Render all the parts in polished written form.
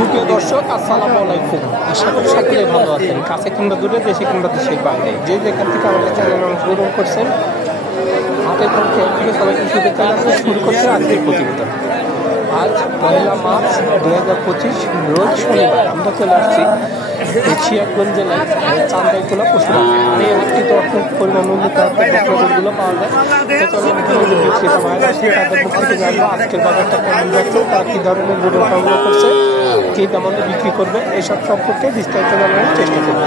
সুপ্রিয় দর্শক, আসসালামু আলাইকুম। আশা করি সকলে ভালো আছেন। কাছে কিংবা দূরে, দেশে কিংবা দেশের বাইরে, যে যেখান থেকে আমাদের চ্যানেল অংশগ্রহণ করছেন, হাতের পক্ষে থেকে সবাইকে শুভেচ্ছা জানাতে শুরু করছে আজকের প্রতিবেদন। আজ 1 মার্চ 2025, রোজ শনিবার। আমরা চলে আসছি সিরাজগঞ্জ জেলায় চান্দাইতলা পশুরা। এই হাটটিতে অর্থনৈতিক পরিমাণ উন্নত গরুগুলো পাওয়া যায়। বিক্রেতা ভাইরা আসে, তাদের মুখ থেকে জানবো আজকের বাজারটা কেমন যাচ্ছে, তারা কী ধরনের গরু সংগ্রহ করছে, কী দামে বিক্রি করবে, এসব সম্পর্কে বিস্তারিত জানানোর চেষ্টা করবে।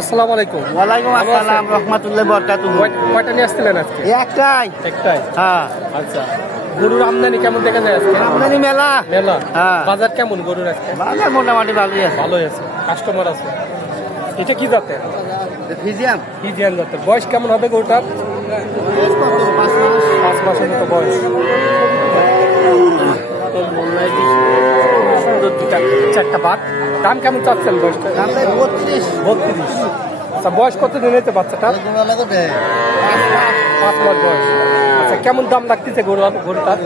আসসালামু আলাইকুম। ওয়ালাইকুম আসসালাম রাহমাতুল্লাহি ওয়া বারাকাতুহু। কয়টা নিয়ে আসছিলেন আজকে? একটাই। হ্যাঁ। আচ্ছা, গরুর আমদানি কেমন দেখা যায় আজকে? আমদানি মেলা। হ্যাঁ। বাজার কেমন গরুর আজকে? বাজার মোটামুটি ভালোই আছে। ভালোই আছে, কাস্টমার আছে। এটা কি জাতের? ফিজিয়ান জাতের। বয়স কেমন হবে গরুটার? 5 মাসের মতো বয়স। চারটা বাট। দাম কেমন চাচ্ছেন বয়সটা? 32। আচ্ছা, বয়স কত দিন হয়েছে বাচ্চাটা? 5 মাস বয়স। আচ্ছা, কেমন দাম লাগতেছে গরুটার?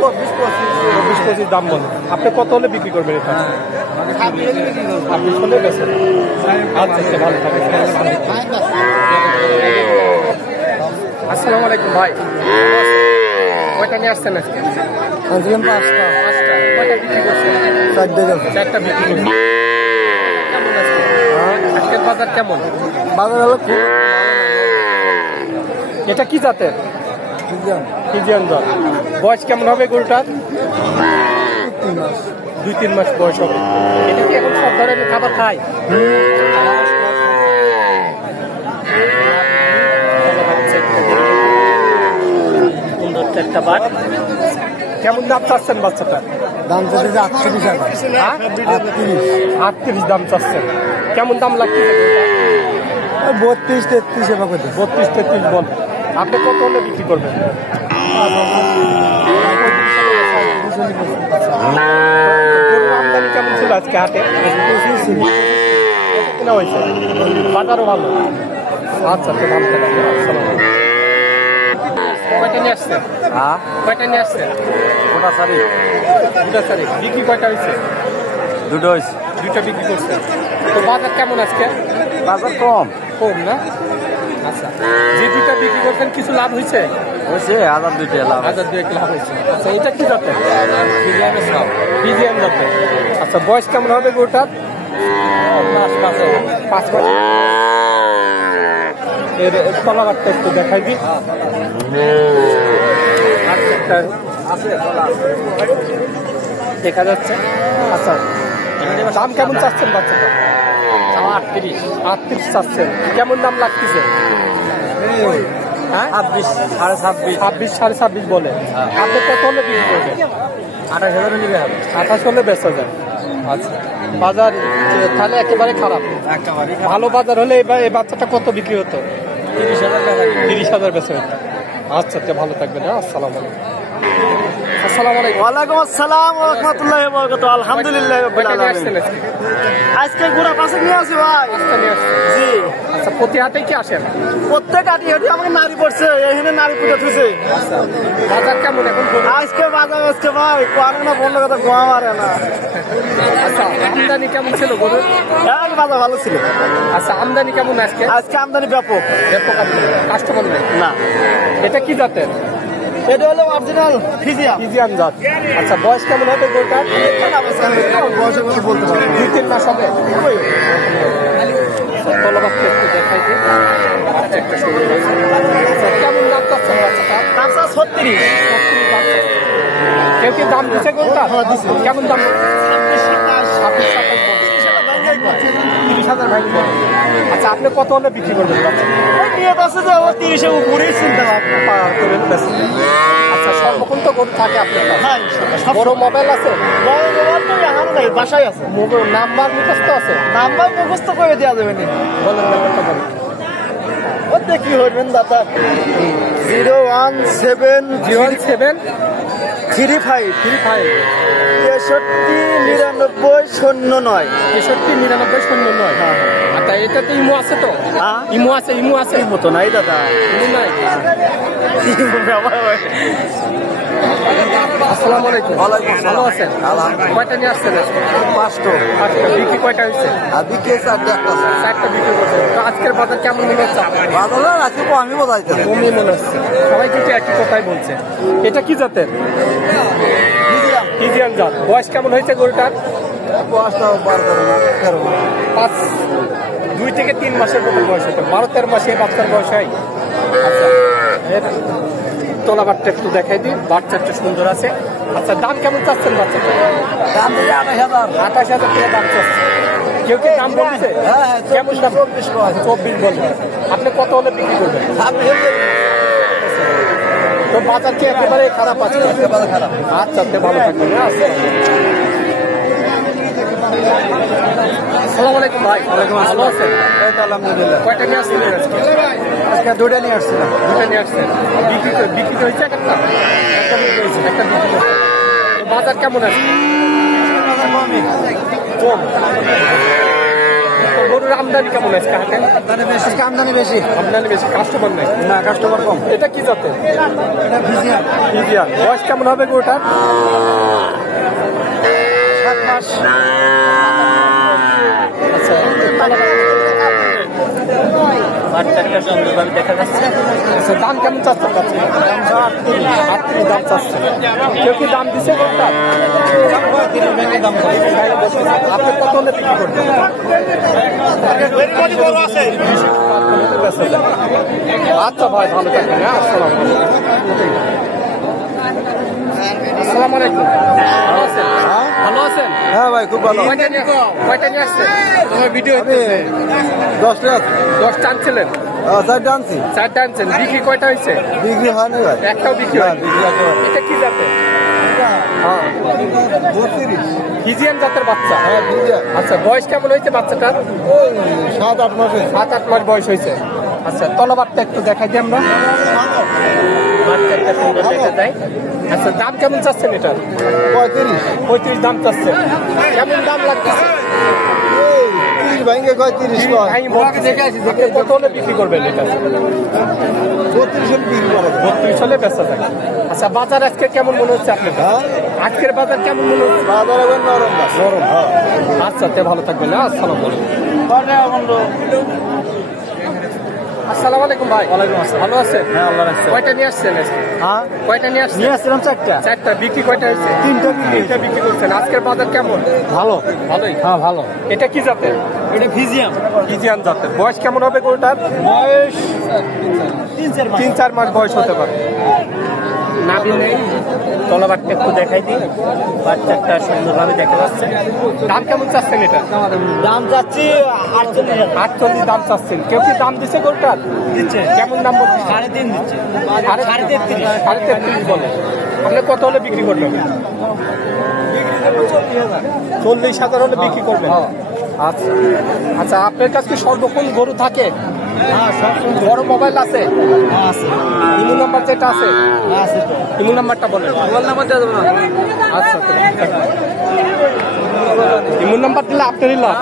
20-25 দাম বলেন। আপনি কত হলে বিক্রি করবেন এটা? আপনি হলে বেছেন। আচ্ছা, ভালো থাকবেন। আসসালামু আলাইকুম ভাই। কয়টা নিয়ে আসছেন আজকে? আজকে 5টা। কয়টা বিক্রি করছেন? 4টা বিক্রি করছেন। কেমন আজকে? আজকের বাজার কেমন? বাজার হলো এটা কি জাতের? ফিজিয়ান জাত। বয়স কেমন হবে গরুটার? 2-3 মাস বয়স হবে। এটা কি এখন সব ধরনের খাবার খায়? সুন্দর একটা বাট। কেমন দাম চাচ্ছেন বাচ্চাটা? দাম চাচ্ছে 38 দাম চাচ্ছেন। কেমন দাম লাগছে? 32-33 এবার করতে। 32-33 বল। আপনি কত হলে বিক্রি করবেন? আমদানি কেমন ছিল আজকে হাটে? কেনা হয়েছে? বাজারও ভালো। আচ্ছা, তো দাম কয়টা নিয়ে আসছেন? কয়টা নিয়ে আসছেন? ওটা সারি। 2টা সারি। বিক্রি কয়টা হয়েছে? 2টা হয়েছে। 2টা বিক্রি করছেন। তো বাজার কেমন আজকে? বাজার কম না? আচ্ছা, যে 2টা বিক্রি করছেন কিছু লাভ হয়েছে? হয়েছে 1000-2 লাভ। 1000-2 লাভ হয়েছে। আচ্ছা, এটা কি জাতের? ফিজিয়ান জাতের। আচ্ছা, বয়স কেমন হবে গরুটার? 5 মাস। এর তলাবারটা একটু দেখাই দিই। দেখা যাচ্ছে। আচ্ছা, দাম কেমন চাচ্ছেন বাচ্চাটা? 38 চাচ্ছেন। কেমন দাম লাগতেছে? 26-26.5 বলে। আপনি কত হলে বিক্রি করবেন? 28,000 নিবে হবে। 28 হলে বেচা যায়। আচ্ছা, বাজার তাহলে একেবারে খারাপ। ভালো বাজার হলে এই বাচ্চাটা কত বিক্রি হতো? 30,000 বেচা হতো। আচ্ছা, ভালো থাকবেন। আসসালামু আলাইকুম। আসসালামু আলাইকুম। ওয়ালাইকুম আসসালাম ওয়া রাহমাতুল্লাহি ওয়া বারাকাতুহু। আলহামদুলিল্লাহ রাব্বিল আলামিন। আজকে গোড়া পাশে নিয়ে আসি ভাই। জি। আচ্ছা, প্রতি হাটেই কি আসেন? প্রত্যেক হাটে হাটে আমাকে নারী পড়ছে, এখানে নারী পুজো থুছে। বাজার কেমন এখন? আজকে বাজার আজকে ভাই কোয়ারে না বন্ধ কথা গোয়া মারে না। আচ্ছা, আমদানি কেমন ছিল গরুর? বাজার ভালো ছিল। আচ্ছা, আমদানি কেমন আজকে? আজকে আমদানি ব্যাপক। কাস্টমার নাই না। এটা কি জাতের? এটা হলো অরিজিনাল ফিজিয়ান জাত। আচ্ছা, বয়স কেমন হবে গরুটার? বয়সের কথা বলতে পারবো 2-3 মাস হবে। তলাবারটা একটু দেখাই দিই। কেমন দাম চাচ্ছেন বাচ্চাটা? 36। কেউ কি দাম দিচ্ছে গরুটা? কেমন দাম? 30,000 ভাই। আচ্ছা, আপনি কত হলে বিক্রি করবেন? তিরিশের উপরেই চিন্তা ভাবনা। আচ্ছা, সর্বক্ষণ তো গরু থাকে আপনার কাছে? বড় মোবাইল আছে? বাসায় আছে। নাম্বার মুখস্থ আছে? নাম্বার মুখস্থ করে দেওয়া যাবে না। বলেন, নাম্বারটা বলেন। ওতে কি করবেন দাদা? 017 35 65 63 99 63 99 09। আচ্ছা, এটাতে ইমো আছে তো? ইমো আছে? ইমো তো নাই দাদা। ইমো নাই। আসসালামু আলাইকুম। ওয়ালাইকুম আসসালাম। ভালো আছেন? আলহামদুলিল্লাহ। কয়টা নিয়ে আসছেন আজকে? 5টো। আজকে বিক্রি কয়টা হয়েছে? আর বিক্রি হচ্ছে আর একটা আছে। 4টা বিক্রি করছেন। তো আজকের বাজার কেমন মনে হচ্ছে আপনার? বাজার আজকে কমই বোঝাইছে। কমই মনে হচ্ছে। সবাই কিন্তু একই কথাই বলছে। এটা কি জাতের? ফিজিয়ান জাত। বয়স কেমন হয়েছে গরুটার? 2 থেকে 3 মাসের মতো বয়স হতো। 12-13 মাসে বাচ্চার বয়স হয়। আচ্ছা, এর তলাবারটা একটু দেখাই দিই। বাচ্চাটা সুন্দর আছে। আচ্ছা, দাম কেমন চাচ্ছেন বাচ্চাটা? দাম দিলে 28,000। 28,000 টাকা দাম চাচ্ছে। কেউ কি দাম বলছে? হ্যাঁ, কেমন দাম? 24 বলবে। আপনি কত হলে বিক্রি করবেন? তো বাজার কি একেবারে খারাপ আছে? খারাপ। আচ্ছা, তে ভালো থাকবেন। আসসালামু আলাইকুম ভাই। ভালো আছেন? আলহামদুলিল্লাহ। কয়টা নিয়ে আসছিলেন আজকে? আজকে 2টা নিয়ে আসছিলাম। 2টা নিয়ে আসছেন। বিক্রি হয়েছে একটা? একটা বিক্রি হয়েছে। একটা বিক্রি হয়েছে। তো বাজার কেমন আছে? কম। তো গরুর আমদানি কেমন আছে হাটে? আজকে আমদানি বেশি। আমদানি বেশি, কাস্টমার নেই। না, কাস্টমার কম। এটা কি জাতের? এটা ফিজিয়ান। ফিজিয়ান। বয়স কেমন হবে গরুটার? 7 মাস। আচ্ছা, বাচ্চাটা সুন্দরভাবে দেখা যাচ্ছে। আচ্ছা, দাম কেমন চাচ্ছে? দাম চাচ্ছে। কেউ কি দাম দিচ্ছে গরুটার? আপনি কত হলে বিক্রি করবেন? আচ্ছা ভাই, ভালো থাকবেন। হ্যাঁ, আসসালামু আলাইকুম। ভালো আছেন? ভালো আছেন? হ্যাঁ ভাই, খুব ভালো। কয়টা নিয়ে আসছেন? ভিডিও 10টা। 10টা আনছিলেন? 4টা আনছি। 4টা আনছেন। বিক্রি কয়টা হয়েছে? বিক্রি হয়নি ভাই। একটাও বিক্রি হয়? এটা কি জাতের? ফিজিয়ান জাতের বাচ্চা। আচ্ছা, বয়স কেমন হয়েছে বাচ্চাটার? 7-8 মাসে। 7-8 মাস বয়স হয়েছে। আচ্ছা, তলাবারটা একটু দেখাই দিই আমরা। বাচ্চাটা সুন্দর দেখা যায়। আচ্ছা, দাম কেমন চাচ্ছেন এটা? 35 দাম চাচ্ছেন। কেমন দাম লাগতেছে? 30 ভাঙে কয় 30 কয়। আমি বলতে দেখে আছি, দেখে কত হলে বিক্রি করবেন এটা? 32 হলে বিক্রি করবো। 32 হলে বেচা যায়। আচ্ছা, বাজার আজকে কেমন মনে হচ্ছে আপনার? আজকের বাজার কেমন মনে হচ্ছে? বাজারে নরম। নরম। আচ্ছা, তে ভালো থাকবেন। আসসালামু আলাইকুম। আসসালামু আলাইকুম ভাই। ওয়ালাইকুম আসসালাম। ভালো আছেন? হ্যাঁ, আল্লাহ রাখছে। কয়টা নিয়ে আসছেন আজকে? হ্যাঁ, কয়টা নিয়ে আসছেন? নিয়ে আসছিলাম 4টা। 4টা। বিক্রি কয়টা হয়েছে? 3টা বিক্রি করছেন। আজকের বাজার কেমন? ভালো। ভালোই। হ্যাঁ, ভালো। এটা কি জাতের? এটা ফিজিয়ান। ফিজিয়ান জাতের। বয়স কেমন হবে গরুটার? বয়স 3-4 3-4 মাস মাস। বয়স হতে পারে। নাভি নেই। তলাবারটা একটু দেখাই দিই। বাচ্চাটা সুন্দরভাবে দেখা যাচ্ছে। দাম কেমন চাচ্ছেন এটা? দাম যাচ্ছি 48,000। 48 দাম চাচ্ছেন। কেউ কি দাম দিচ্ছে গরুটার? দিচ্ছে। কেমন দাম বলছে? 3.5 দিচ্ছে। 33.5 বলে। আপনি কত হলে বিক্রি করবেন? 40,000 হলে বিক্রি করবেন। আচ্ছা, আচ্ছা, আপনার কাছে কি সর্বক্ষণ গরু থাকে? হ্যাঁ, সব বড় মোবাইল আছে? আছে। ইমো নাম্বার যেটা আছে, আছে তো। ইমো নাম্বারটা বলেন। মোবাইল নাম্বার দিয়ে দেবো না। আচ্ছা, ইমো নাম্বার দিলে আপনারই লাভ।